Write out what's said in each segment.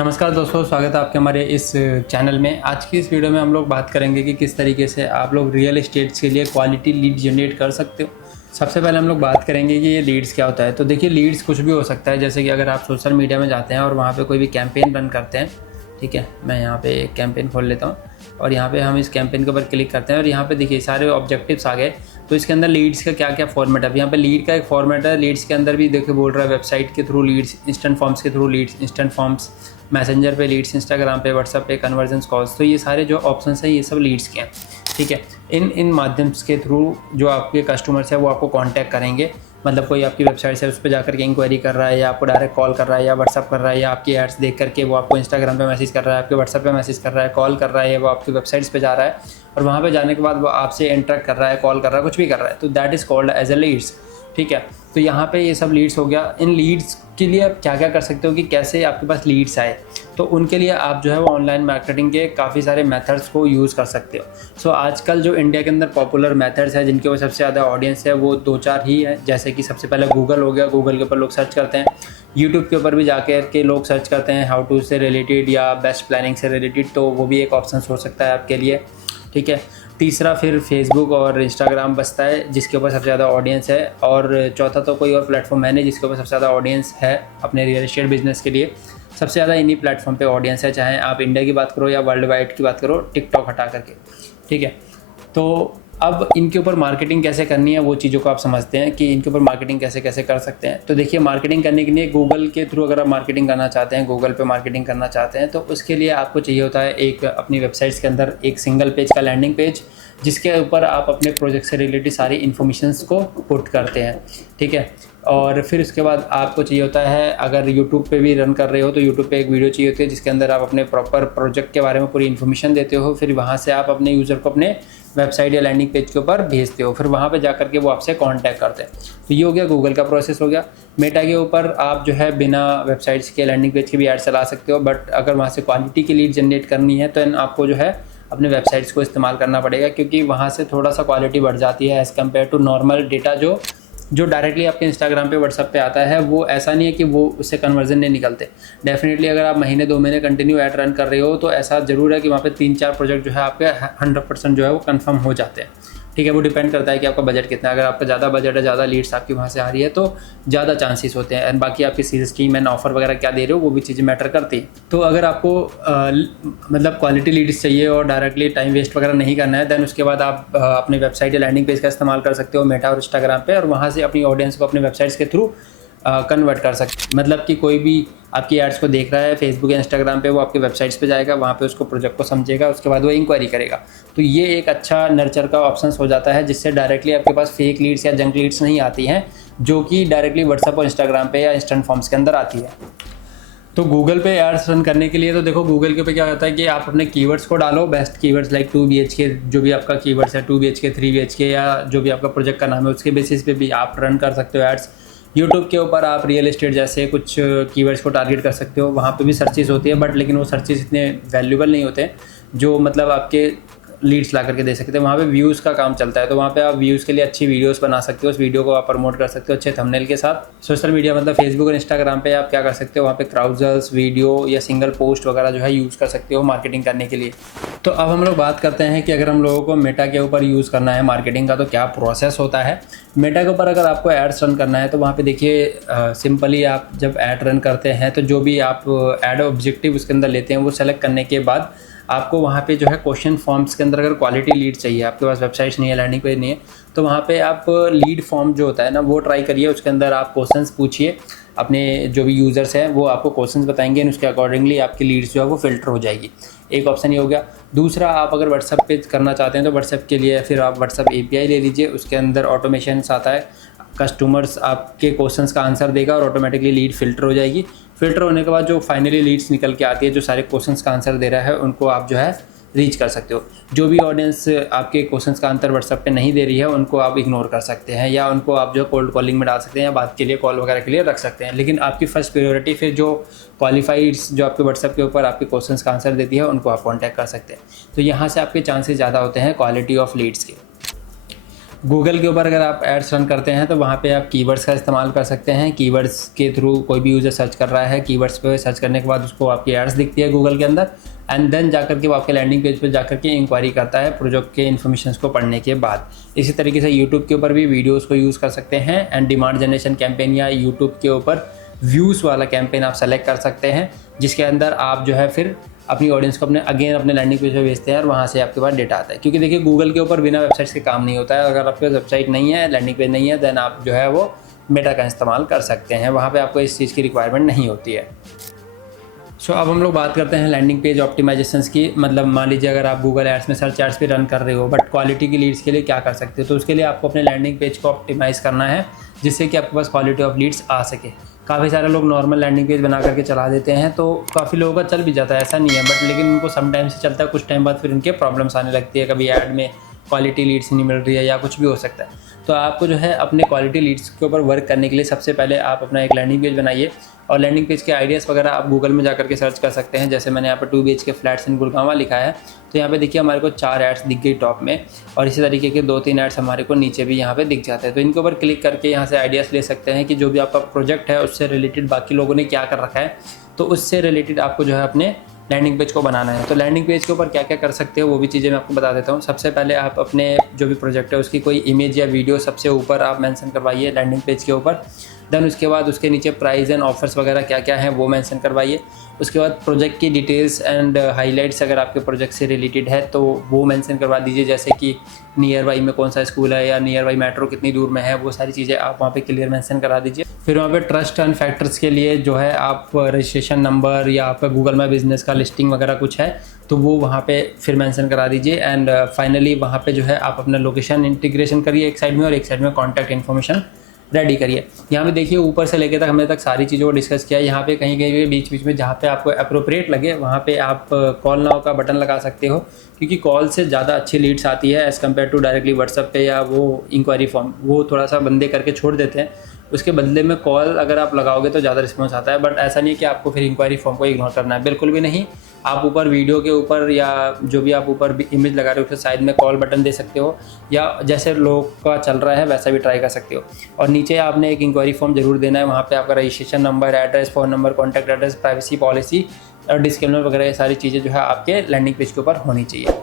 नमस्कार दोस्तों, स्वागत है आपके हमारे इस चैनल में। आज की इस वीडियो में हम लोग बात करेंगे कि किस तरीके से आप लोग रियल एस्टेट्स के लिए क्वालिटी लीड जनरेट कर सकते हो। सबसे पहले हम लोग बात करेंगे कि ये लीड्स क्या होता है। तो देखिए, लीड्स कुछ भी हो सकता है, जैसे कि अगर आप सोशल मीडिया में जाते हैं और वहाँ पे कोई भी कैंपेन रन करते हैं। ठीक है, मैं यहाँ पे एक कैंपेन खोल लेता हूँ और यहाँ पे हम इस कैंपेन के ऊपर क्लिक करते हैं और यहाँ पे देखिए सारे ऑब्जेक्टिव्स आ गए। तो इसके अंदर लीड्स का क्या क्या फॉर्मेट है। यहाँ पे लीड का एक फॉर्मेट है। लीड्स के अंदर भी देखिए बोल रहा है वेबसाइट के थ्रू लीड्स, इंस्टेंट फॉर्म्स के through leads, instant forms, messenger पे लीड्स, इंस्टाग्राम पे, व्हाट्सएप पे, कन्वर्जन कॉल्स। तो ये सारे जो ऑप्शंस हैं ये सब लीड्स के हैं। ठीक है, इन माध्यम के थ्रू जो आपके कस्टमर्स है वो आपको कांटेक्ट करेंगे। मतलब कोई आपकी वेबसाइट से उस पर जाकर के इंक्वायरी कर रहा है या आपको डायरेक्ट कॉल कर रहा है या व्हाट्सअप कर रहा है या आपकी एड्स देख करके वो आपको इंस्टाग्राम पे मैसेज कर रहा है, आपके व्हाट्सएप पे मैसेज कर रहा है, कॉल कर रहा है, वो आपकी वेबसाइट्स पे जा रहा है और वहाँ पे जाने के बाद वो आपसे इंटरेक्ट कर रहा है, कॉल कर रहा है, कुछ भी कर रहा है, तो that is called as a leads. ठीक है, तो यहाँ पे ये सब लीड्स हो गया। इन लीड्स के लिए आप क्या क्या कर सकते हो कि कैसे आपके पास लीड्स आए, तो उनके लिए आप जो है वो ऑनलाइन मार्केटिंग के काफ़ी सारे मेथड्स को यूज़ कर सकते हो। सो आजकल जो इंडिया के अंदर पॉपुलर मेथड्स है जिनके ऊपर सबसे ज़्यादा ऑडियंस है वो 2-4 ही है। जैसे कि सबसे पहले गूगल हो गया, गूगल के ऊपर लोग सर्च करते हैं। यूट्यूब के ऊपर भी जाकर के लोग सर्च करते हैं हाउ टू से रिलेटेड या बेस्ट प्लानिंग से रिलेटेड, तो वो भी एक ऑप्शन हो सकता है आपके लिए। ठीक है, तीसरा फिर फेसबुक और इंस्टाग्राम बचता है जिसके ऊपर सबसे ज़्यादा ऑडियंस है, और चौथा तो कोई और प्लेटफॉर्म है नहीं जिसके ऊपर सबसे ज़्यादा ऑडियंस है अपने रियल एस्टेट बिजनेस के लिए। सबसे ज़्यादा इन्हीं प्लेटफॉर्म पे ऑडियंस है, चाहे आप इंडिया की बात करो या वर्ल्ड वाइड की बात करो, टिकटॉक हटा करके। ठीक है, तो अब इनके ऊपर मार्केटिंग कैसे करनी है वो चीज़ों को आप समझते हैं कि इनके ऊपर मार्केटिंग कैसे कैसे कर सकते हैं। तो देखिए, मार्केटिंग करने के लिए गूगल के थ्रू अगर आप मार्केटिंग करना चाहते हैं, गूगल पे मार्केटिंग करना चाहते हैं, तो उसके लिए आपको चाहिए होता है एक अपनी वेबसाइट्स के अंदर एक सिंगल पेज का लैंडिंग पेज जिसके ऊपर आप अपने प्रोजेक्ट से रिलेटेड सारी इन्फॉर्मेशंस को पुट करते हैं। ठीक है, और फिर उसके बाद आपको चाहिए होता है, अगर यूट्यूब पे भी रन कर रहे हो तो यूट्यूब पे एक वीडियो चाहिए होती है जिसके अंदर आप अपने प्रॉपर प्रोजेक्ट के बारे में पूरी इन्फॉर्मेशन देते हो। फिर वहाँ से आप अपने यूज़र को अपने वेबसाइट या लैंडिंग पेज के ऊपर भेजते हो, फिर वहाँ पे जाकर के वो आपसे कांटेक्ट करते हैं। तो ये हो गया गूगल का प्रोसेस हो गया। मेटा के ऊपर आप जो है बिना वेबसाइट्स के लैंडिंग पेज के भी ऐड चला सकते हो, बट अगर वहाँ से क्वालिटी की लीड जनरेट करनी है तो आपको जो है अपने वेबसाइट्स को इस्तेमाल करना पड़ेगा, क्योंकि वहाँ से थोड़ा सा क्वालिटी बढ़ जाती है as compare to normal data जो डायरेक्टली आपके इंस्टाग्राम पे, व्हाट्सएप पे आता है। वो ऐसा नहीं है कि वो उससे कन्वर्जन नहीं निकलते। डेफिनेटली अगर आप महीने 2 महीने कंटिन्यू ऐड रन कर रहे हो तो ऐसा ज़रूर है कि वहाँ पे 3-4 प्रोजेक्ट जो है आपके 100% जो है वो कंफर्म हो जाते हैं। ठीक है, वो डिपेंड करता है कि आपका बजट कितना है। अगर आपका ज़्यादा बजट है, ज़्यादा लीड्स आपकी वहाँ से आ रही है तो ज़्यादा चांसेस होते हैं। एंड बाकी आपकी सीरीज टीम एंड ऑफर वगैरह क्या दे रहे हो वो भी चीज़ें मैटर करती है। तो अगर आपको मतलब क्वालिटी लीड्स चाहिए और डायरेक्टली टाइम वेस्ट वगैरह नहीं करना है, देन उसके बाद आप अपने वेबसाइट या लैंडिंग पेज का इस्तेमाल कर सकते हो मेटा और इंस्टाग्राम पे, और वहाँ से अपनी ऑडियंस को अपने वेबसाइट्स के थ्रू कन्वर्ट कर सकते। मतलब कि कोई भी आपकी एड्स को देख रहा है फेसबुक या इंस्टाग्राम पे, वो आपके वेबसाइट्स पे जाएगा, वहाँ पे उसको प्रोजेक्ट को समझेगा, उसके बाद वो इंक्वायरी करेगा। तो ये एक अच्छा नर्चर का ऑप्शन हो जाता है जिससे डायरेक्टली आपके पास फेक लीड्स या जंक लीड्स नहीं आती हैं, जो कि डायरेक्टली व्हाट्सएप और इंस्टाग्राम पे या इंस्टेंट फॉर्म्स के अंदर आती है। तो गूगल पे एड्स रन करने के लिए तो देखो, गूगल के पे क्या होता है कि आप अपने कीवर्ड्स को डालो, बेस्ट कीवर्ड्स लाइक 2 BHK, जो भी आपका कीवर्ड्स है 2 BHK 3 BHK या जो भी आपका प्रोजेक्ट का नाम है उसके बेसिस पे भी आप रन कर सकते हो एड्स। यूट्यूब के ऊपर आप रियल एस्टेट जैसे कुछ कीवर्ड्स को टारगेट कर सकते हो, वहाँ पे भी सर्चेस होती है, बट लेकिन वो सर्चेस इतने वैल्यूबल नहीं होते जो मतलब आपके लीड्स ला करके दे सकते हैं। वहाँ पे व्यूज़ का काम चलता है, तो वहाँ पे आप व्यूज़ के लिए अच्छी वीडियोस बना सकते हो, उस वीडियो को आप प्रमोट कर सकते हो अच्छे थंबनेल के साथ। सोशल मीडिया मतलब फेसबुक और इंस्टाग्राम पे आप क्या कर सकते हो, वहाँ पे क्राउजल्स, वीडियो या सिंगल पोस्ट वगैरह जो है यूज़ कर सकते हो मार्केटिंग करने के लिए। तो अब हम लोग बात करते हैं कि अगर हम लोगों को मेटा के ऊपर यूज़ करना है मार्केटिंग का तो क्या प्रोसेस होता है। मेटा के ऊपर अगर आपको एड्स रन करना है तो वहाँ पे देखिए सिंपली आप जब ऐड रन करते हैं तो जो भी आप ऐड ऑब्जेक्टिव उसके अंदर लेते हैं वो सेलेक्ट करने के बाद आपको वहाँ पे जो है क्वेश्चन फॉर्म्स के अंदर अगर क्वालिटी लीड चाहिए, आपके पास वेबसाइट्स नहीं है, लैंडिंग पेज नहीं है, तो वहाँ पे आप लीड फॉर्म जो होता है ना वो ट्राई करिए। उसके अंदर आप क्वेश्चंस पूछिए, अपने जो भी यूज़र्स हैं वो आपको क्वेश्चंस बताएंगे, उसके अकॉर्डिंगली आपकी लीड्स जो है वो फिल्टर हो जाएगी। एक ऑप्शन ये हो गया। दूसरा, आप अगर व्हाट्सएप पे करना चाहते हैं तो व्हाट्सएप के लिए फिर आप व्हाट्सएप API ले लीजिए, उसके अंदर ऑटोमेशन आता है, कस्टमर्स आपके क्वेश्चंस का आंसर देगा और ऑटोमेटिकली लीड फिल्टर हो जाएगी। फिल्टर होने के बाद जो फाइनली लीड्स निकल के आती है, जो सारे क्वेश्चंस का आंसर दे रहा है, उनको आप जो है रीच कर सकते हो। जो भी ऑडियंस आपके क्वेश्चंस का आंसर व्हाट्सएप पे नहीं दे रही है उनको आप इग्नोर कर सकते हैं, या उनको आप जो कोल्ड कॉलिंग में डाल सकते हैं या बात के लिए कॉल वगैरह के लिए रख सकते हैं। लेकिन आपकी फर्स्ट प्रायोरिटी फिर जो क्वालिफाइड्स जो आपके व्हाट्सएप के ऊपर आपके क्वेश्चंस का आंसर देती है उनको आप कॉन्टैक्ट कर सकते हैं। तो यहाँ से आपके चांसेस ज़्यादा होते हैं क्वालिटी ऑफ लीड्स के। गूगल के ऊपर अगर आप एड्स रन करते हैं तो वहाँ पे आप कीवर्ड्स का इस्तेमाल कर सकते हैं। कीवर्ड्स के थ्रू कोई भी यूज़र सर्च कर रहा है, कीवर्ड्स पे सर्च करने के बाद उसको आपकी एड्स दिखती है गूगल के अंदर, एंड देन जाकर के वो आपके लैंडिंग पेज पे जाकर के इंक्वायरी करता है प्रोजेक्ट के इन्फॉर्मेशन को पढ़ने के बाद। इसी तरीके से यूट्यूब के ऊपर भी वीडियोज़ को यूज़ कर सकते हैं, एंड डिमांड जनरेशन कैंपेन या यूट्यूब के ऊपर व्यूज़ वाला कैंपेन आप सेलेक्ट कर सकते हैं, जिसके अंदर आप जो है फिर अपनी ऑडियंस को अपने अपने लैंडिंग पेज पे भेजते हैं और वहाँ से आपके पास डेटा आता है। क्योंकि देखिए गूगल के ऊपर बिना वेबसाइट्स के काम नहीं होता है। अगर आपके पास वेबसाइट नहीं है, लैंडिंग पेज नहीं है, देन आप जो है वो मेटा का इस्तेमाल कर सकते हैं। वहाँ पे आपको इस चीज़ की रिक्वायरमेंट नहीं होती है। सो अब हम लोग बात करते हैं लैंडिंग पेज ऑप्टिमाइजेशंस की। मतलब मान लीजिए अगर आप गूगल एड्स में सर्च एड्स पे रन कर रहे हो बट क्वालिटी की लीड्स के लिए क्या कर सकते हो, तो उसके लिए आपको अपने लैंडिंग पेज को ऑप्टिमाइज़ करना है जिससे कि आपके पास क्वालिटी ऑफ लीड्स आ सके। काफ़ी सारे लोग नॉर्मल लैंडिंग पेज बना करके चला देते हैं, तो काफ़ी लोगों का चल भी जाता है, ऐसा नहीं है, बट लेकिन उनको सम टाइम से चलता है, कुछ टाइम बाद फिर उनके प्रॉब्लम्स आने लगती है। कभी ऐड में क्वालिटी लीड्स नहीं मिल रही है या कुछ भी हो सकता है। तो आपको जो है अपने क्वालिटी लीड्स के ऊपर वर्क करने के लिए सबसे पहले आप अपना एक लैंडिंग पेज बनाइए, और लैंडिंग पेज के आइडियाज़ वगैरह आप गूगल में जाकर के सर्च कर सकते हैं। जैसे मैंने यहाँ पर 2 BHK फ्लैट्स इन गुड़गांव लिखा है, तो यहाँ पे देखिए हमारे को 4 एड्स दिख गई टॉप में, और इसी तरीके के 2-3 एड्स हमारे को नीचे भी यहाँ पे दिख जाते हैं। तो इनके ऊपर क्लिक करके यहाँ से आइडियाज़ ले सकते हैं कि जो भी आपका प्रोजेक्ट है उससे रिलेटेड बाकी लोगों ने क्या कर रखा है, तो उससे रिलेटेड आपको जो है अपने लैंडिंग पेज को बनाना है। तो लैंडिंग पेज के ऊपर क्या क्या कर सकते हो वो भी चीज़ें मैं आपको बता देता हूँ। सबसे पहले आप अपने जो भी प्रोजेक्ट है उसकी कोई इमेज या वीडियो सबसे ऊपर आप मेंशन करवाइए लैंडिंग पेज के ऊपर। देन उसके बाद उसके नीचे प्राइस एंड ऑफर्स वगैरह क्या क्या हैं वो मेंशन करवाइए। उसके बाद प्रोजेक्ट की डिटेल्स एंड हाइलाइट्स अगर आपके प्रोजेक्ट से रिलेटेड है तो वो मेंशन करवा दीजिए, जैसे कि नियर बाई में कौन सा स्कूल है या नियर बाई मेट्रो कितनी दूर में है, वो सारी चीज़ें आप वहाँ पे क्लियर मेंशन करा दीजिए। फिर वहाँ पे ट्रस्ट एंड फैक्टर्स के लिए जो है आप रजिस्ट्रेशन नंबर या आपका गूगल माई बिजनेस का लिस्टिंग वगैरह कुछ है तो वो वहाँ पे फिर मेंशन करा दीजिए। एंड फाइनली वहाँ पे जो है आप अपना लोकेशन इंटीग्रेशन करिए एक साइड में, और एक साइड में कॉन्टैक्ट इन्फॉर्मेशन रेडी करिए। यहाँ पे देखिए ऊपर से लेके तक हमने तक सारी चीज़ों को डिस्कस किया। यहाँ पे कहीं कहीं बीच बीच में जहाँ पे आपको अप्रोप्रिएट लगे वहाँ पे आप कॉल नाउ का बटन लगा सकते हो, क्योंकि कॉल से ज़्यादा अच्छी लीड्स आती है as compare to directly WhatsApp पे या वो इंक्वायरी फॉर्म, वो थोड़ा सा बंदे करके छोड़ देते हैं। उसके बदले में कॉल अगर आप लगाओगे तो ज़्यादा रिस्पॉन्स आता है। बट ऐसा नहीं है कि आपको फिर इंक्वायरी फॉर्म को इग्नोर करना है, बिल्कुल भी नहीं। आप ऊपर वीडियो के ऊपर या जो भी आप ऊपर इमेज लगा रहे हो उसके साइड में कॉल बटन दे सकते हो, या जैसे लोग का चल रहा है वैसा भी ट्राई कर सकते हो। और नीचे आपने एक इंक्वायरी फॉर्म जरूर देना है, वहाँ पे आपका registration number, address, phone number, contact address, privacy policy और डिस्क्लेमर वगैरह ये सारी चीज़ें जो है आपके लैंडिंग पेज के ऊपर होनी चाहिए।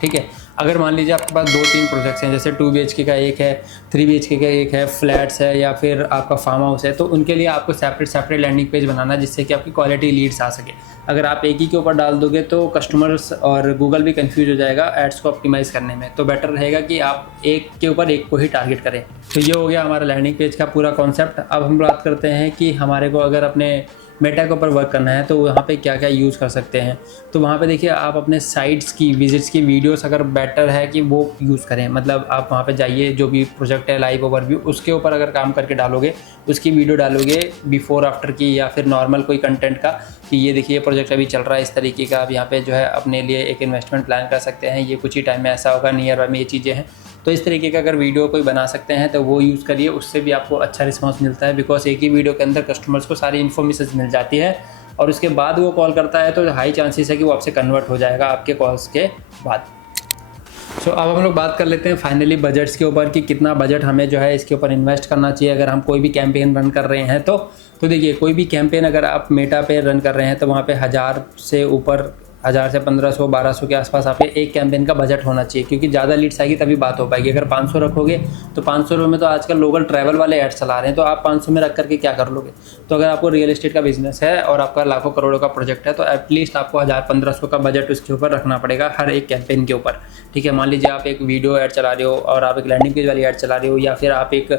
ठीक है। अगर मान लीजिए आपके पास 2-3 प्रोजेक्ट्स हैं, जैसे 2 BHK का एक है, 3 BHK का एक है, फ्लैट्स है या फिर आपका फार्म हाउस है, तो उनके लिए आपको सेपरेट लैंडिंग पेज बनाना जिससे कि आपकी क्वालिटी लीड्स आ सके। अगर आप एक ही के ऊपर डाल दोगे तो कस्टमर्स और गूगल भी कंफ्यूज हो जाएगा एड्स को ऑप्टिमाइज़ करने में। तो बेटर रहेगा कि आप एक के ऊपर एक को ही टारगेट करें। तो ये हो गया हमारा लैंडिंग पेज का पूरा कॉन्सेप्ट। अब हम बात करते हैं कि हमारे को अगर अपने मेटा के ऊपर वर्क करना है तो वहाँ पे क्या क्या यूज़ कर सकते हैं। तो वहाँ पे देखिए आप अपने साइट्स की विजिट्स की वीडियोस अगर बेटर है कि वो यूज़ करें, मतलब आप वहाँ पे जाइए, जो भी प्रोजेक्ट है लाइव ओवरव्यू उसके ऊपर अगर काम करके डालोगे, उसकी वीडियो डालोगे बिफोर आफ्टर की, या फिर नॉर्मल कोई कंटेंट का कि ये देखिए प्रोजेक्ट अभी चल रहा है इस तरीके का, आप यहाँ पे जो है अपने लिए एक इन्वेस्टमेंट प्लान कर सकते हैं, ये कुछ ही टाइम में ऐसा होगा, नियर बाय में ये चीज़ें हैं। तो इस तरीके का अगर वीडियो कोई बना सकते हैं तो वो यूज़ करिए, उससे भी आपको अच्छा रिस्पांस मिलता है। बिकॉज एक ही वीडियो के अंदर कस्टमर्स को सारी इन्फॉर्मेशन मिल जाती है और उसके बाद वो कॉल करता है तो हाई चांसेस है कि वो आपसे कन्वर्ट हो जाएगा आपके कॉल्स के बाद। सो अब हम लोग बात कर लेते हैं फाइनली बजट्स के ऊपर कि कितना बजट हमें जो है इसके ऊपर इन्वेस्ट करना चाहिए अगर हम कोई भी कैंपेन रन कर रहे हैं तो देखिए कोई भी कैंपेन अगर आप मेटा पे रन कर रहे हैं तो वहाँ पे 1000 से ऊपर 1000 से 1500-1200 के आसपास आप एक कैंपेन का बजट होना चाहिए, क्योंकि ज़्यादा लीड्स आएगी तभी बात हो पाएगी। अगर 500 रखोगे तो 500 रुपये में तो आजकल लोकल ट्रैवल वाले ऐड चला रहे हैं, तो आप 500 में रख करके क्या कर लोगे। तो अगर आपको रियल एस्टेट का बिजनेस है और आपका लाखों करोड़ों का प्रोजेक्ट है तो एटलीस्ट आपको 1000-1500 का बजट उसके ऊपर रखना पड़ेगा हर एक कैंपेन के ऊपर। ठीक है, मान लीजिए आप एक वीडियो ऐड चला रहे हो और आप एक लैंडिंग पेज वाली ऐड चला रहे हो या फिर आप एक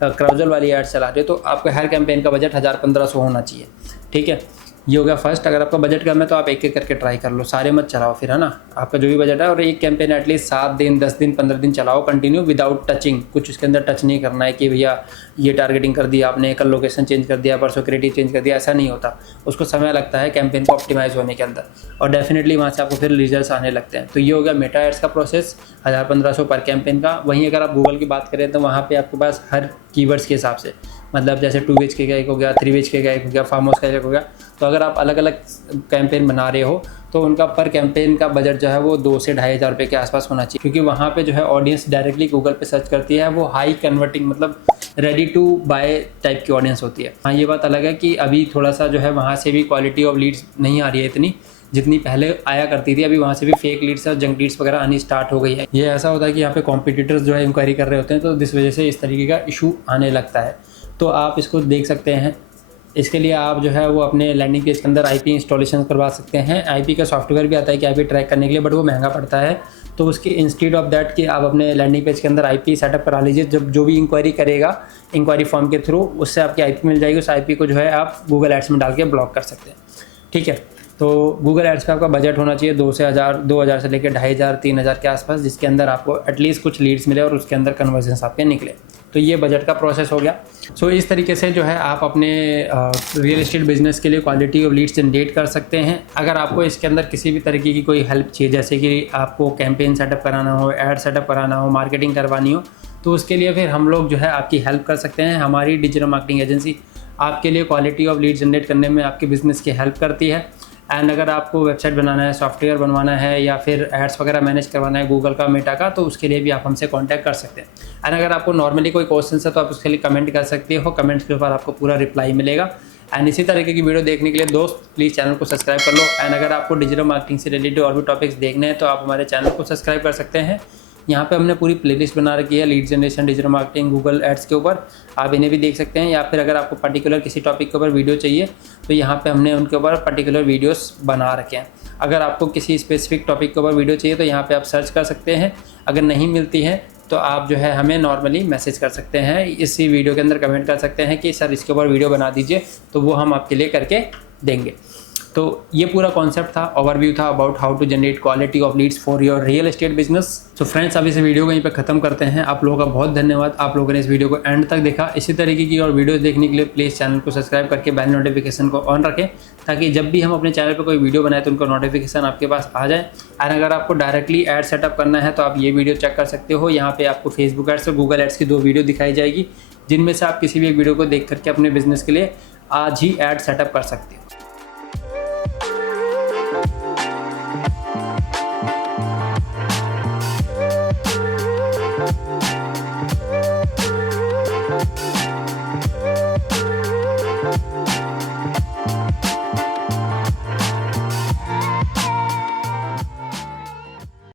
क्राउजल वाली ऐड चला रहे हो, तो आपका हर कैंपेन का बजट 1000-1500 होना चाहिए। ठीक है, ये हो गया फर्स्ट। अगर आपका बजट कम है तो आप एक एक करके ट्राई कर लो, सारे मत चलाओ फिर, है ना। आपका जो भी बजट है और एक कैंपेन एटलीस्ट 7 दिन 10 दिन 15 दिन चलाओ कंटिन्यू विदाउट टचिंग। कुछ उसके अंदर टच नहीं करना है कि भैया ये टारगेटिंग कर दिया आपने, कल लोकेशन चेंज कर दिया, परसों क्रेडिट चेंज कर दिया, ऐसा नहीं होता। उसको समय लगता है कैंपेन को ऑप्टिमाइज होने के अंदर, और डेफिनेटली वहाँ से आपको फिर रिजल्ट आने लगते हैं। तो ये हो गया मेटा एड्स का प्रोसेस 1000-1500 पर कैंपेन का। वहीं अगर आप गूगल की बात करें तो वहाँ पर आपके पास हर कीवर्ड्स के हिसाब से मतलब जैसे 2 BHK का एक हो गया, 3 BHK का एक हो गया, फार्म हाउस का एक हो गया। तो अगर आप अलग अलग कैंपेन बना रहे हो तो उनका पर कैंपेन का बजट जो है वो 2 से 2,500 रुपये के आसपास होना चाहिए, क्योंकि वहाँ पे जो है ऑडियंस डायरेक्टली गूगल पे सर्च करती है, वो हाई कन्वर्टिंग मतलब रेडी टू बाय टाइप की ऑडियंस होती है। हाँ, ये बात अलग है कि अभी थोड़ा सा जो है वहाँ से भी क्वालिटी ऑफ लीड्स नहीं आ रही है इतनी जितनी पहले आया करती थी। अभी वहाँ से भी फेक लीड्स और जंक लीड्स वगैरह आनी स्टार्ट हो गई है। ये ऐसा होता है कि यहाँ पे कॉम्पिटिटर्स जो है इंक्वायरी कर रहे होते हैं, तो इस वजह से इस तरीके का इशू आने लगता है। तो आप इसको देख सकते हैं। इसके लिए आप जो है वो अपने लैंडिंग पेज के अंदर आईपी इंस्टॉलेशन करवा सकते हैं। आईपी का सॉफ्टवेयर भी आता है कि आईपी ट्रैक करने के लिए, बट वो महंगा पड़ता है। तो उसके इंस्टीड ऑफ दैट कि आप अपने लैंडिंग पेज के अंदर आईपी सेटअप करा लीजिए। जब जो भी इंक्वायरी करेगा इंक्वायरी फॉर्म के थ्रू, उससे आपकी आईपी मिल जाएगी। उस आईपी को जो है आप गूगल एड्स में डाल के ब्लॉक कर सकते हैं। ठीक है, तो गूगल एड्स पे आपका बजट होना चाहिए 2,000 से लेकर 2,500 3,000 के आसपास, जिसके अंदर आपको एटलीस्ट कुछ लीड्स मिले और उसके अंदर कन्वर्जन्स आपके निकले। तो ये बजट का प्रोसेस हो गया। सो इस तरीके से जो है आप अपने रियल एस्टेट बिजनेस के लिए क्वालिटी ऑफ लीड्स जनरेट कर सकते हैं। अगर आपको इसके अंदर किसी भी तरीके की कोई हेल्प चाहिए, जैसे कि आपको कैंपेन सेटअप कराना हो, ऐड सेटअप कराना हो, मार्केटिंग करवानी हो, तो उसके लिए फिर हम लोग जो है आपकी हेल्प कर सकते हैं। हमारी डिजिटल मार्केटिंग एजेंसी आपके लिए क्वालिटी ऑफ लीड जनरेट करने में आपके बिज़नेस की हेल्प करती है। एंड अगर आपको वेबसाइट बनाना है, सॉफ्टवेयर बनवाना है, या फिर एड्स वगैरह मैनेज करवाना है गूगल का, मेटा का, तो उसके लिए भी आप हमसे कांटेक्ट कर सकते हैं। एंड अगर आपको नॉर्मली कोई क्वेश्चन है तो आप उसके लिए कमेंट कर सकते हो। कमेंट्स के ऊपर आपको पूरा रिप्लाई मिलेगा। एंड इसी तरीके की वीडियो देखने के लिए दोस्त प्लीज़ चैनल को सब्सक्राइब कर लो। एंड अगर आपको डिजिटल मार्केटिंग से रिलेटेड और भी टॉपिक्स देखने हैं तो आप हमारे चैनल को सब्सक्राइब कर सकते हैं। यहाँ पे हमने पूरी प्लेलिस्ट बना रखी है lead generation, digital marketing, Google ads के ऊपर। आप इन्हें भी देख सकते हैं, या फिर अगर आपको पर्टिकुलर किसी टॉपिक के ऊपर वीडियो चाहिए तो यहाँ पे हमने उनके ऊपर पर्टिकुलर वीडियोस बना रखे हैं। अगर आपको किसी स्पेसिफिक टॉपिक के ऊपर वीडियो चाहिए तो यहाँ पे आप सर्च कर सकते हैं। अगर नहीं मिलती है तो आप जो है हमें नॉर्मली मैसेज कर सकते हैं, इसी वीडियो के अंदर कमेंट कर सकते हैं कि सर इसके ऊपर वीडियो बना दीजिए, तो वो हम आपके लिए करके देंगे। तो ये पूरा कॉन्सेप्ट था, ओवरव्यू था about how to generate quality of leads for your real estate business. So friends, अब इस वीडियो को यहीं पे ख़त्म करते हैं। आप लोगों का बहुत धन्यवाद, आप लोगों ने इस वीडियो को एंड तक देखा। इसी तरीके की और वीडियोस देखने के लिए प्लीज़ चैनल को सब्सक्राइब करके बेल नोटिफिकेशन को ऑन रखें, ताकि जब भी हम अपने चैनल पर कोई वीडियो बनाए तो उनका नोटिफिकेशन आपके पास आ जाए। और अगर आपको डायरेक्टली ऐड सेटअप करना है तो आप ये वीडियो चेक कर सकते हो। यहाँ पे आपको फेसबुक एड्स और गूगल एड्स की 2 वीडियो दिखाई जाएगी, जिनमें से आप किसी भी एक वीडियो को देख करके अपने बिजनेस के लिए आज ही ऐड सेटअप कर सकते हो।